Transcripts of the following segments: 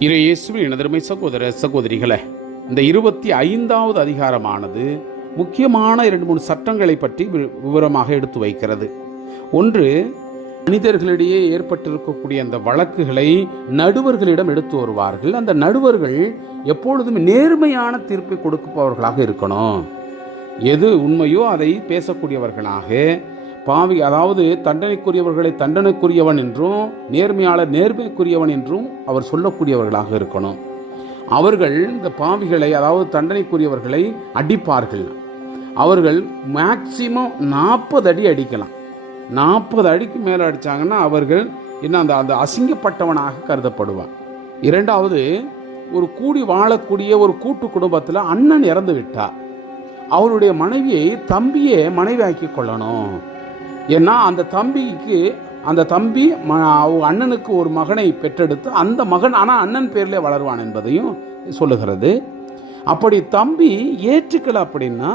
இறையேசுவில் எனதருமை சகோதர சகோதரிகளே இந்த இருபத்தி ஐந்தாவது அதிகாரமானது முக்கியமான இரண்டு மூணு சட்டங்களை பற்றி வி- விவரமாக எடுத்து வைக்கிறது. ஒன்று மனிதர்களிடையே ஏற்பட்டிருக்கக்கூடிய அந்த வழக்குகளை நடுவர்களிடம் எடுத்து வருவார்கள். அந்த நடுவர்கள் எப்பொழுதும் நேர்மையான தீர்ப்பை கொடுப்பவர்களாக இருக்கணும். எது உண்மையோ அதை பேசக்கூடியவர்களாக பாவி அதாவது தண்டனைக்குரியவர்களை தண்டனைக்குரியவன் என்றும் நேர்மையாளர் நேர்மைக்குரியவன் என்றும் அவர் சொல்லக்கூடியவர்களாக இருக்கணும். அவர்கள் இந்த பாவிகளை அதாவது தண்டனைக்குரியவர்களை அடிப்பார்கள். அவர்கள் மேக்சிமம் நாற்பது அடி அடிக்கலாம். நாற்பது அடிக்கு மேலே அடித்தாங்கன்னா அவர்கள் என்ன அந்த அந்த அசிங்கப்பட்டவனாக கருதப்படுவான் இரண்டாவது ஒரு கூடி வாழக்கூடிய ஒரு கூட்டு குடும்பத்தில் அண்ணன் இறந்து விட்டார். அவருடைய மனைவியை தம்பியே மனைவியாக்கி கொள்ளணும். ஏன்னா அந்த தம்பிக்கு அந்த தம்பி ம அண்ணனுக்கு ஒரு மகனை பெற்றெடுத்து அந்த மகன் ஆனால் அண்ணன் பேரில் வளருவான் என்பதையும் சொல்லுகிறது. அப்படி தம்பி ஏற்றுக்கல அப்படின்னா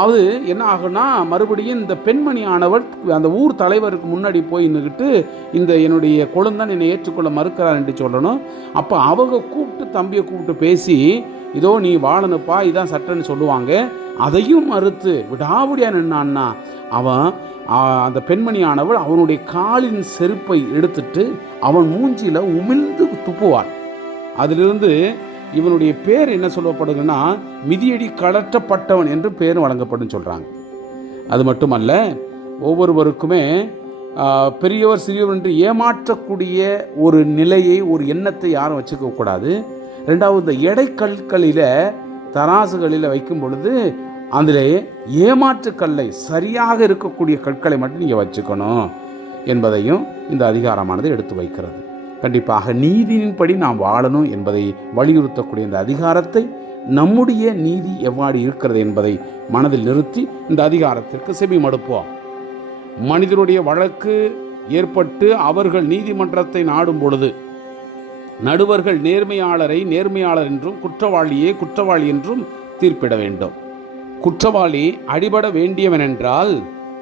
அது என்ன ஆகும்னா மறுபடியும் இந்த பெண்மணி ஆனவள் அந்த ஊர் தலைவருக்கு முன்னாடி போய் நின்றுக்கிட்டு இந்த என்னுடைய குழந்தை என்னை ஏற்றுக்கொள்ள மறுக்கிறார் என்று சொல்லணும். அப்போ அவங்க கூப்பிட்டு தம்பியை கூப்பிட்டு பேசி இதோ நீ வாழனுப்பா இதான் சட்டன்னு சொல்லுவாங்க. அதையும் மறுத்து விடாபடியாக நின்னான்னா அவன் அந்த பெண்மணியானவள் அவனுடைய காலின் செருப்பை எடுத்துட்டு அவன் மூஞ்சியில் உமிழ்ந்து துப்புவாள் அதிலிருந்து இவனுடைய பேர் என்ன சொல்லப்படுதுன்னா மிதியடி கலற்றப்பட்டவன் என்று பேர் வழங்கப்படும் சொல்கிறாங்க அது மட்டுமல்ல ஒவ்வொருவருக்குமே பெரியவர் சிறியவர் என்று ஏமாற்றக்கூடிய ஒரு நிலையை ஒரு எண்ணத்தை யாரும் வச்சுக்கக்கூடாது ரெண்டாவது இந்த எடைக்கற்களில் தராசுகளில் வைக்கும் பொழுது அதில் ஏமாற்றுக்கல்லை சரியாக இருக்கக்கூடிய கற்களை மட்டும் நீங்கள் வச்சுக்கணும் என்பதையும் இந்த அதிகாரமானது எடுத்து வைக்கிறது. கண்டிப்பாக நீதியின்படி நாம் வாழணும் என்பதை வலியுறுத்தக்கூடிய இந்த அதிகாரத்தை நம்முடைய நீதி எவ்வாறு இருக்கிறது என்பதை மனதில் நிறுத்தி இந்த அதிகாரத்திற்கு செவி மடுப்போம் மனிதனுடைய வழக்கு ஏற்பட்டு அவர்கள் நீதிமன்றத்தை நாடும் பொழுது நடுவர்கள் நேர்மையாளரை நேர்மையாளர் என்றும் குற்றவாளியே குற்றவாளி என்றும் தீர்ப்பிட வேண்டும். குற்றவாளி அடிபட வேண்டியவன் என்றால்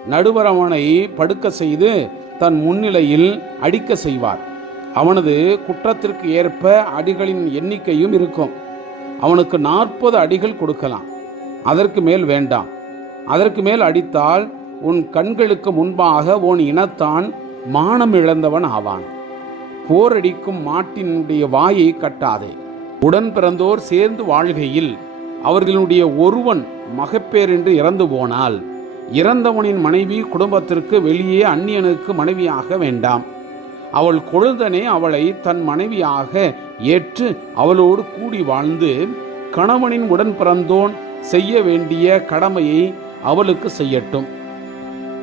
நடுவர் அவனை படுக்க செய்து தன் முன்னிலையில் அடிக்க செய்வார். அவனது குற்றத்திற்கு ஏற்ப அடிகளின் எண்ணிக்கையும் இருக்கும். அவனுக்கு நாற்பது அடிகள் கொடுக்கலாம். அதற்கு மேல் வேண்டாம். அதற்கு மேல் அடித்தால் உன் கண்களுக்கு முன்பாக உன் இனத்தான் மானம் இழந்தவன் ஆவான். போரடிக்கும் மாட்டினுடைய வாயை கட்டாதே. உடன் பிறந்தோர் சேர்ந்து வாழ்கையில் அவர்களுடைய ஒருவன் மகப்பேரென்று இறந்து போனால் இறந்தவனின் மனைவி குடும்பத்திற்கு வெளியே அந்நியனுக்கு மனைவியாக வேண்டாம். அவள் கொழுந்தனே அவளை தன் மனைவியாக ஏற்று அவளோடு கூடி வாழ்ந்து கணவனின் உடன் பிறந்தோன் செய்ய வேண்டிய கடமையை அவளுக்கு செய்யட்டும்.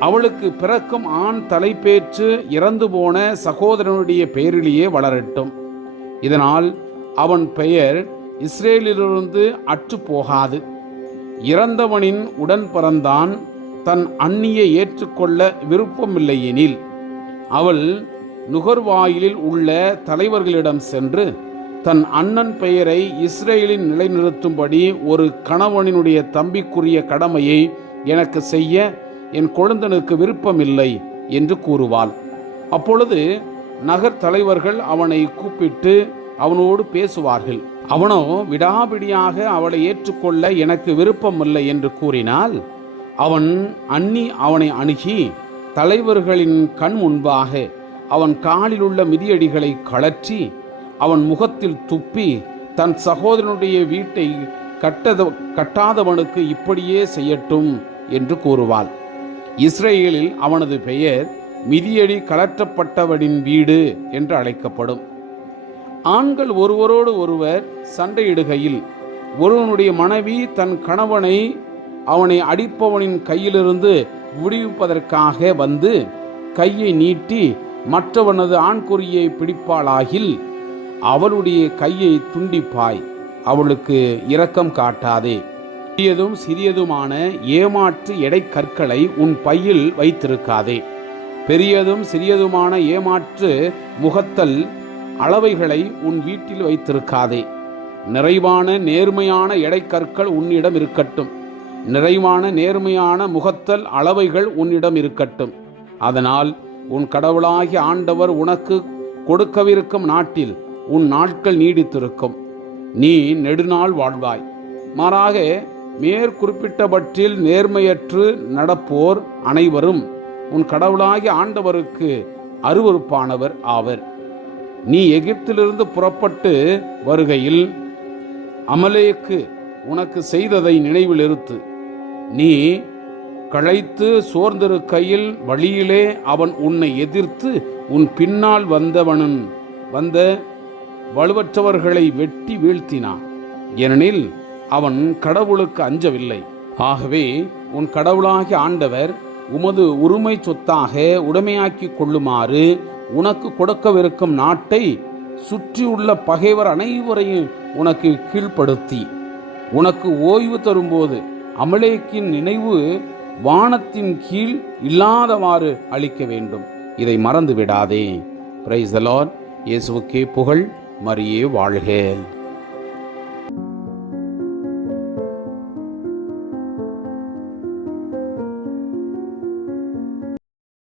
அவளுக்கு பிறக்கும் ஆண் தலைப்பேற்று இறந்து போன சகோதரனுடைய பெயரிலேயே வளரட்டும். இதனால் அவன் பெயர் இஸ்ரேலிலிருந்து அற்று போகாது. இறந்தவனின் உடன் பிறந்தான் தன் அந்நியை ஏற்றுக்கொள்ள விருப்பமில்லையெனில் அவள் நுகர்வாயிலில் உள்ள தலைவர்களிடம் சென்று தன் அண்ணன் பெயரை இஸ்ரேலில் நிலைநிறுத்தும்படி ஒரு கணவனினுடைய தம்பிக்குரிய கடமையை எனக்கு செய்ய என் கொழுந்தனுக்கு விருப்பமில்லை என்று கூறுவாள். அப்பொழுது நகர் தலைவர்கள் அவனை கூப்பிட்டு அவனோடு பேசுவார்கள். அவனோ விடாபிடியாக அவளை ஏற்றுக்கொள்ள எனக்கு விருப்பமில்லை என்று கூறினால் அவன் அண்ணி அவனை அணுகி தலைவர்களின் கண் முன்பாக அவன் காலில் உள்ள மிதியடிகளை கழற்றி அவன் முகத்தில் துப்பி தன் சகோதரனுடைய வீட்டை கட்டத கட்டாதவனுக்கு இப்படியே செய்யட்டும் என்று கூறுவாள். இஸ்ரேலில் அவனது பெயர் மிதியடி கலற்றப்பட்டவனின் வீடு என்று அழைக்கப்படும். ஆண்கள் ஒருவரோடு ஒருவர் சண்டையிடுகையில் ஒருவனுடைய மனைவி தன் கணவனை அவனை அடிப்பவனின் கையிலிருந்து விடுவிப்பதற்காக வந்து கையை நீட்டி மற்றவனது ஆண்குறியை பிடிப்பாளாகில் அவளுடைய கையை துண்டிப்பாய் அவளுக்கு இரக்கம் காட்டாதே. சிறியதும் சிறியதுமான ஏமாற்று எடை கற்களை உன் பையில் வைத்திருக்காதே. பெரியதும் சிறியதுமான ஏமாற்று முகத்தல் அளவைகளை உன் வீட்டில் வைத்திருக்காதே. நிறைவான நேர்மையான எடைக்கற்கள் உன்னிடம் இருக்கட்டும். நிறைவான நேர்மையான முகத்தல் அளவைகள் உன்னிடம் இருக்கட்டும். அதனால் உன் கடவுளாகிய ஆண்டவர் உனக்கு கொடுக்கவிருக்கும் நாட்டில் உன் நாட்கள் நீடித்திருக்கும். நீ நெடுநாள் வாழ்வாய். மாறாக மேற்குறிப்பிட்டவற்றில் நேர்மையற்று நடப்போர் அனைவரும் உன் கடவுளாகிய ஆண்டவருக்கு அருவருப்பானவர் ஆவர். நீ எகிப்திலிருந்து புறப்பட்டு வருகையில் அமலேக்கு உனக்கு செய்ததை நினைவில் இருத்து நீ களைத்து சோர்ந்திருக்கையில் வழியிலே அவன் உன்னை எதிர்த்து உன் பின்னால் வந்தவனும் வந்த வலுவற்றவர்களை வெட்டி வீழ்த்தினான். ஏனெனில் அவன் கடவுளுக்கு அஞ்சவில்லை. ஆகவே உன் கடவுளாகி ஆண்டவர் உமது உரிமை சொத்தாக உடைமையாக்கிக் கொள்ளுமாறு உனக்கு கொடுக்கவிருக்கும் நாட்டை சுற்றியுள்ள பகைவர் அனைவரையும் உனக்கு கீழ்ப்படுத்தி உனக்கு ஓய்வு தரும்போது அமலேக்கின் நினைவு வானத்தின் கீழ் இல்லாதவாறு அளிக்க வேண்டும். இதை மறந்து விடாதே பிரைஸ் இயேசுவுக்கே புகழ். மரியே வாழ்க.